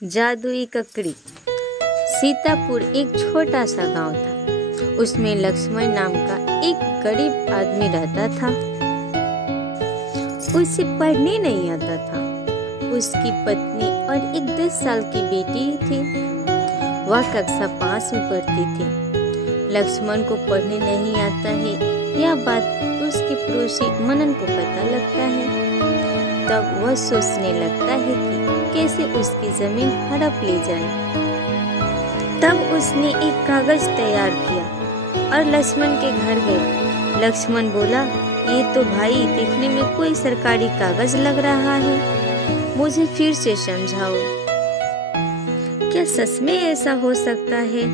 जादुई ककड़ी। सीतापुर एक छोटा सा गांव था। उसमें लक्ष्मण नाम का एक गरीब आदमी रहता था। उसे पढ़ने नहीं आता था। उसकी पत्नी और एक 10 साल की बेटी थी। वह कक्षा 5 में पढ़ती थी। लक्ष्मण को पढ़ने नहीं आता है, यह बात उसके पड़ोसी मनन को पता लगता है। तब वह सोचने लगता है कि कैसे उसकी जमीन हड़प ले जाए। तब उसने एक कागज तैयार किया और लक्ष्मण के घर गया। लक्ष्मण बोला, ये तो भाई देखने में कोई सरकारी कागज लग रहा है, मुझे फिर से समझाओ, क्या सच में ऐसा हो सकता है?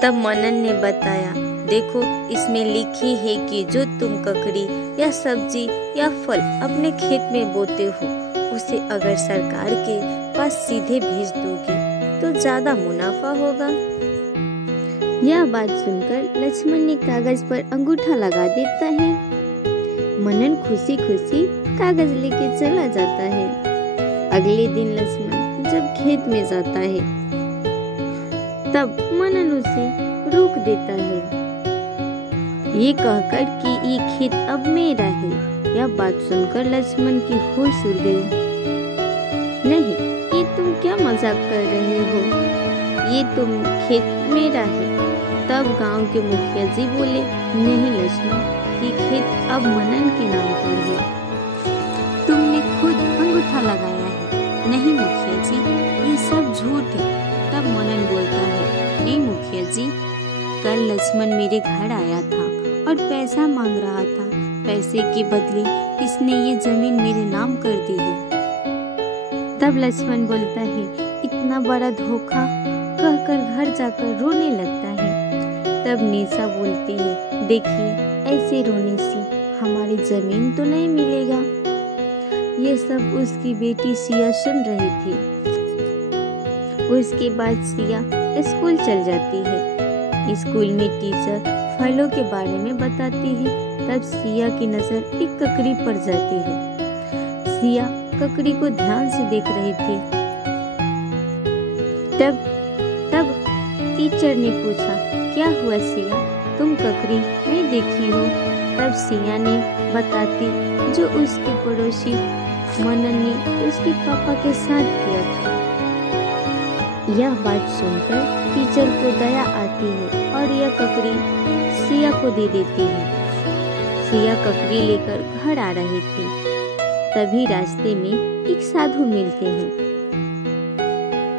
तब मनन ने बताया, देखो इसमें लिखी है कि जो तुम ककड़ी या सब्जी या फल अपने खेत में बोते हो, उसे अगर सरकार के पास सीधे भेज दोगे तो ज्यादा मुनाफा होगा। यह बात सुनकर लक्ष्मण ने कागज पर अंगूठा लगा देता है। मनन खुशी खुशी कागज लेके चला जाता है। अगले दिन लक्ष्मण जब खेत में जाता है, तब मनन उसे रोक देता है, ये कहकर कि ये खेत अब मेरा है। यह बात सुनकर लक्ष्मण की होश उड़ गई। नहीं, ये तुम क्या मजाक कर रहे हो? ये तुम खेत मेरा है। तब गांव के मुखिया जी बोले, नहीं लक्ष्मण, ये खेत अब मनन के नाम पर है। तुमने खुद अंगूठा लगाया है। नहीं मुखिया जी, ये सब झूठ है। तब मनन बोलता है, नहीं मुखिया जी, कल लक्ष्मण मेरे घर आया था और पैसा मांग रहा था। पैसे के बदले इसने ये जमीन मेरे नाम कर दी है। तब लक्ष्मण बोलता है, इतना बड़ा धोखा, कहकर घर जाकर रोने लगता है। तब निशा बोलती है, देखिए ऐसे रोने से हमारी जमीन तो नहीं मिलेगा। ये सब उसकी बेटी सिया सुन रही थी। उसके बाद सिया स्कूल चल जाती है। स्कूल में टीचर फलों के बारे में बताती है। तब सिया की नजर एक ककड़ी पर जाती है। सिया ककड़ी को ध्यान से देख रही थी। तब टीचर ने पूछा, क्या हुआ सिया, तुम ककड़ी नहीं देखी हो? तब सिया ने बताती जो उसके पड़ोसी मनन ने उसके पापा के साथ किया था। यह बात सुनकर टीचर को दया आती है और यह ककड़ी सिया को दे देती है। सिया ककड़ी लेकर घर आ रही थी। तभी रास्ते में एक साधु मिलते हैं।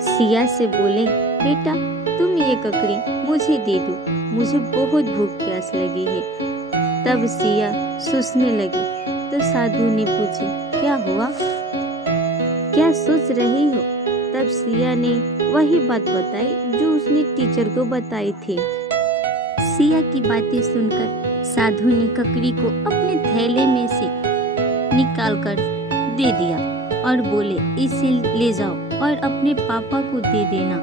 सिया से बोले, बेटा तुम ये ककड़ी मुझे दे दो, मुझे बहुत भूख प्यास लगी है। तब सिया सोचने लगी तो साधु ने पूछे, क्या हुआ, क्या सोच रही हो? तब सिया ने वही बात बताई जो उसने टीचर को बताई थी। सिया की बातें सुनकर साधु ने ककड़ी को अपने थैले में से निकालकर दे दिया और बोले, इसे ले जाओ और अपने पापा को दे देना,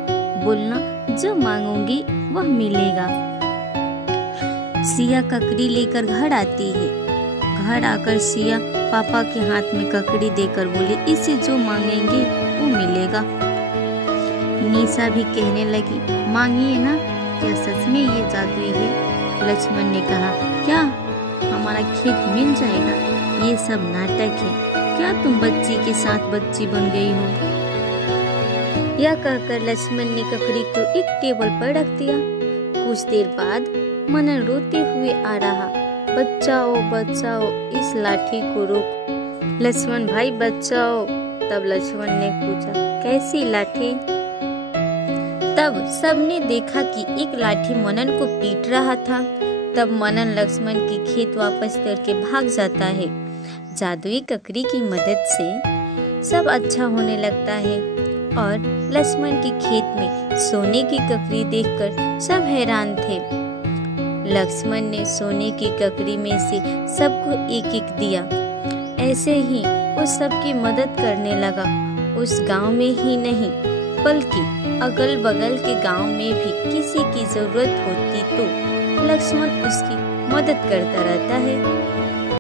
बोलना जो मांगोगे वह मिलेगा। सिया ककड़ी लेकर घर आती है। घर आकर सिया पापा के हाथ में ककड़ी देकर बोले, इसे जो मांगेंगे वो मिलेगा। निशा भी कहने लगी, मांगिए ना, क्या सच में ये जादुई है? लक्ष्मण ने कहा, क्या हमारा खेत मिल जाएगा? ये सब नाटक है, क्या तुम बच्ची के साथ बच्ची बन गई हो? यह कहकर लक्ष्मण ने ककड़ी को एक टेबल पर रख दिया। कुछ देर बाद मनन रोते हुए आ रहा, बचाओ बचाओ, इस लाठी को रोको, लक्ष्मण भाई बचाओ। तब लक्ष्मण ने पूछा, कैसी लाठी? तब सबने देखा कि एक लाठी मनन को पीट रहा था। तब मनन लक्ष्मण के खेत वापस करके भाग जाता है। जादुई ककड़ी की मदद से सब अच्छा होने लगता है और लक्ष्मण के खेत में सोने की ककड़ी देखकर सब हैरान थे। लक्ष्मण ने सोने की ककड़ी में से सबको एक एक दिया। ऐसे ही वो सबकी मदद करने लगा। उस गांव में ही नहीं बल्कि अगल बगल के गांव में भी किसी की जरूरत होती तो लक्ष्मण उसकी मदद करता रहता है।